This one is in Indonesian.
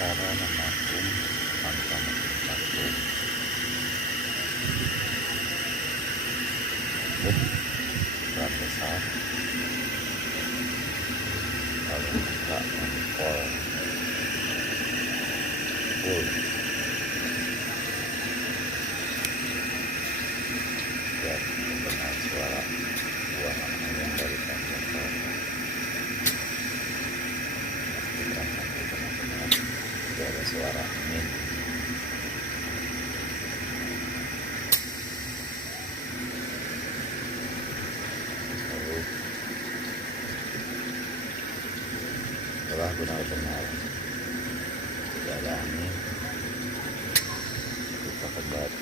cara memakum tanpa mesin vakum. Berat besar, lalu buka mengkol full dan mendengar suara buangan ayam dari ventilator. Pastikan sampai benar-benar tidak ada suara angin. Lalu setelah benar-benar